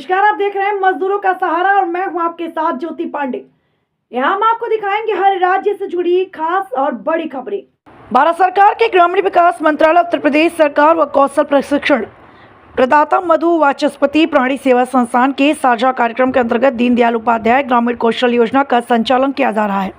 नमस्कार, आप देख रहे हैं मजदूरों का सहारा और मैं हूं आपके साथ ज्योति पांडे। यहां हम आपको दिखाएंगे हर राज्य से जुड़ी खास और बड़ी खबरें। भारत सरकार के ग्रामीण विकास मंत्रालय, उत्तर प्रदेश सरकार व कौशल प्रशिक्षण प्रदाता मधु वाचस्पति प्राणी सेवा संस्थान के साझा कार्यक्रम के अंतर्गत दीनदयाल उपाध्याय ग्रामीण कौशल योजना का संचालन किया जा रहा है।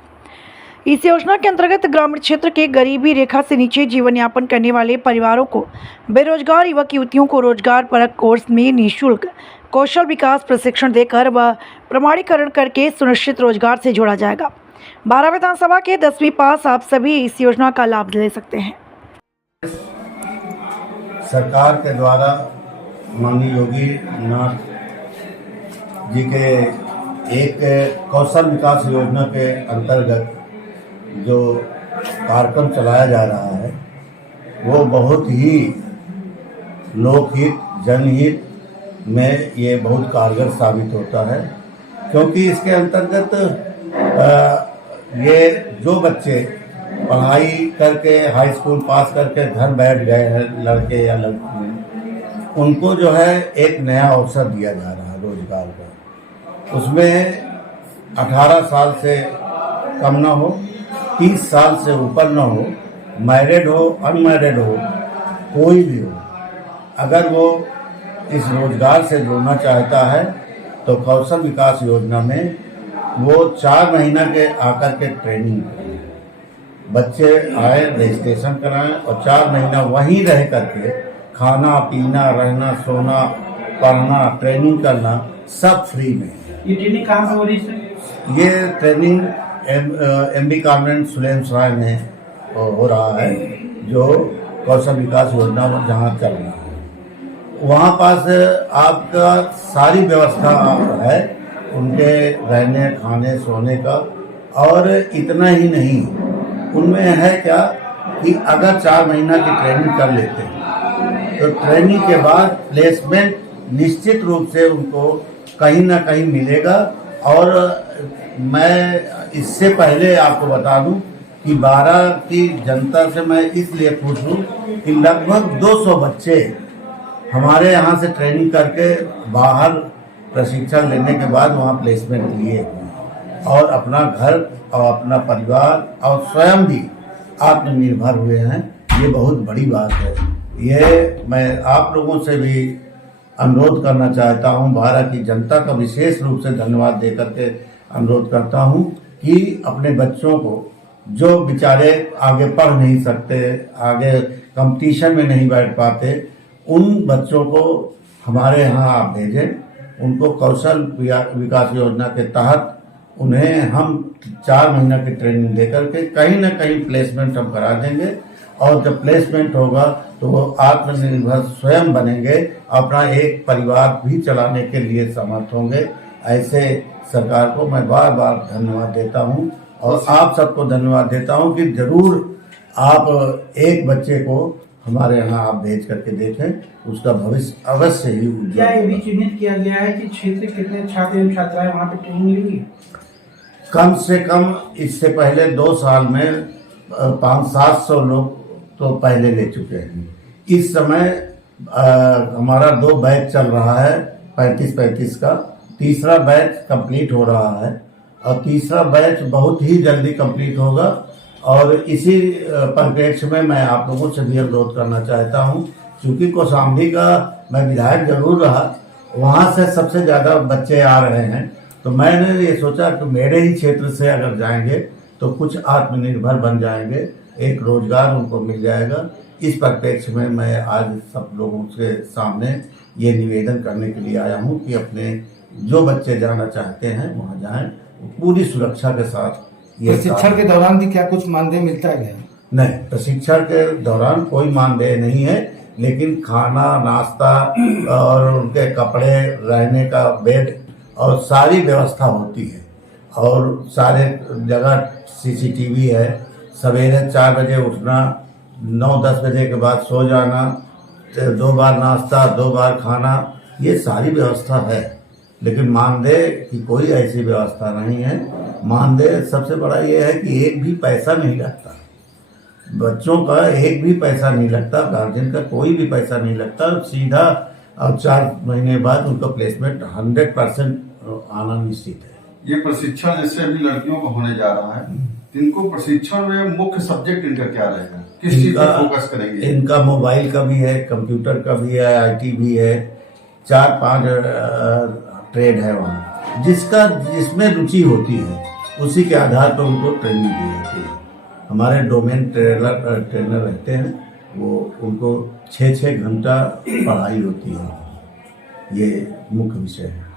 इस योजना के अंतर्गत ग्रामीण क्षेत्र के गरीबी रेखा से नीचे जीवन यापन करने वाले परिवारों को बेरोजगार युवक युवतियों को रोजगार परक कोर्स में निःशुल्क कौशल विकास प्रशिक्षण देकर व प्रमाणीकरण करके सुनिश्चित रोजगार से जोड़ा जाएगा। 12 विधानसभा के 10वीं पास आप सभी इस योजना का लाभ ले सकते हैं। सरकार के द्वारा माननीय योगी नाथ जी के एक कौशल विकास योजना के अंतर्गत जो कार्यक्रम चलाया जा रहा है वो बहुत ही लोकहित जनहित में ये बहुत कारगर साबित होता है, क्योंकि इसके अंतर्गत ये जो बच्चे पढ़ाई करके हाई स्कूल पास करके घर बैठ गए हैं लड़के या लड़कियां, उनको जो है एक नया अवसर दिया जा रहा है रोजगार का। उसमें 18 साल से कम ना हो, 30 साल से ऊपर ना हो, मैरिड हो अनमैरिड हो, कोई भी हो, अगर वो इस रोजगार से जुड़ना चाहता है तो कौशल विकास योजना में वो 4 महीना के आकर के ट्रेनिंग करें। बच्चे आए, रजिस्ट्रेशन कराएं और 4 महीना वहीं रह करके खाना पीना रहना सोना पढ़ना ट्रेनिंग करना सब फ्री में। ये ट्रेनिंग कहाँ पे हो रही है? ये ट्रेनिंग एमबी कॉन्वेंट सुलेम सराय में हो रहा है, जो कौशल विकास योजना जहाँ चल रहा है। वहाँ पास आपका सारी व्यवस्था है उनके रहने खाने सोने का, और इतना ही नहीं, उनमें है क्या कि अगर 4 महीना की ट्रेनिंग कर लेते हैं तो ट्रेनिंग के बाद प्लेसमेंट निश्चित रूप से उनको कहीं ना कहीं मिलेगा। और मैं इससे पहले आपको बता दूं कि 12 की जनता से मैं इसलिए पूछ लूँ कि लगभग 200 बच्चे हमारे यहाँ से ट्रेनिंग करके बाहर प्रशिक्षण लेने के बाद वहाँ प्लेसमेंट लिए और अपना घर और अपना परिवार और स्वयं भी आत्मनिर्भर हुए हैं। ये बहुत बड़ी बात है। ये मैं आप लोगों से भी अनुरोध करना चाहता हूँ, भारत की जनता का विशेष रूप से धन्यवाद देकर के अनुरोध करता हूँ कि अपने बच्चों को जो बेचारे आगे पढ़ नहीं सकते, आगे कंपटीशन में नहीं बैठ पाते, उन बच्चों को हमारे यहाँ आप भेजें। उनको कौशल विकास योजना के तहत उन्हें हम 4 महीना की ट्रेनिंग देकर के कहीं ना कहीं प्लेसमेंट हम करा देंगे, और जब प्लेसमेंट होगा तो वो आत्मनिर्भर स्वयं बनेंगे, अपना एक परिवार भी चलाने के लिए समर्थ होंगे। ऐसे सरकार को मैं बार बार धन्यवाद देता हूँ और आप सबको धन्यवाद देता हूँ कि जरूर आप एक बच्चे को हमारे यहाँ आप भेज करके देखें, उसका भविष्य अवश्य ही उज्जवल। क्या ये भी चिन्हित किया गया है कि क्षेत्र के कितने छात्र एवं छात्राएं वहाँ पे ट्रेनिंग मिलेगी? कम से कम इससे पहले 2 साल में 500-700 लोग तो पहले ले चुके हैं। इस समय हमारा 2 बैच चल रहा है 35-35 का, तीसरा बैच कंप्लीट हो रहा है और तीसरा बैच बहुत ही जल्दी कंप्लीट होगा। और इसी परिप्रेक्ष्य में मैं आप लोगों से भी अनुरोध करना चाहता हूं, क्योंकि कौशाम्बी का मैं विधायक जरूर रहा, वहां से सबसे ज्यादा बच्चे आ रहे हैं, तो मैंने ये सोचा कि मेरे ही क्षेत्र से अगर जाएंगे तो कुछ आत्मनिर्भर बन जाएंगे, एक रोजगार उनको मिल जाएगा। इस परिप्रेक्ष्य में मैं आज सब लोगों के सामने ये निवेदन करने के लिए आया हूँ कि अपने जो बच्चे जाना चाहते हैं वहाँ जाएं पूरी सुरक्षा के साथ। प्रशिक्षण के दौरान भी क्या कुछ मानदेय मिलता है क्या? नहीं, प्रशिक्षण के दौरान कोई मानदेय नहीं है, लेकिन खाना नाश्ता और उनके कपड़े रहने का बेड और सारी व्यवस्था होती है। और सारे जगह CCTV है। सवेरे 4 बजे उठना, 9-10 बजे के बाद सो जाना, 2 बार नाश्ता 2 बार खाना, ये सारी व्यवस्था है। लेकिन मानदेय की कोई ऐसी व्यवस्था नहीं है। मानदेय सबसे बड़ा ये है कि एक भी पैसा नहीं लगता, बच्चों का एक भी पैसा नहीं लगता, गार्जियन का कोई भी पैसा नहीं लगता, सीधा और 4 महीने बाद उनका प्लेसमेंट 100% आना निश्चित है। ये प्रशिक्षण जैसे अभी लड़कियों को होने जा रहा है, इनको प्रशिक्षण में मुख्य सब्जेक्ट इनका क्या रहेगा, किस चीज पर फोकस करेंगे? इनका मोबाइल का भी है, कंप्यूटर का भी है, IT भी है, 4-5 ट्रेड है वहाँ, जिसमें रुचि होती है उसी के आधार पर उनको ट्रेनिंग दी जाती है। हमारे डोमेन ट्रेनर रहते हैं, वो उनको 6-6 घंटा पढ़ाई होती है। ये मुख्य विषय है।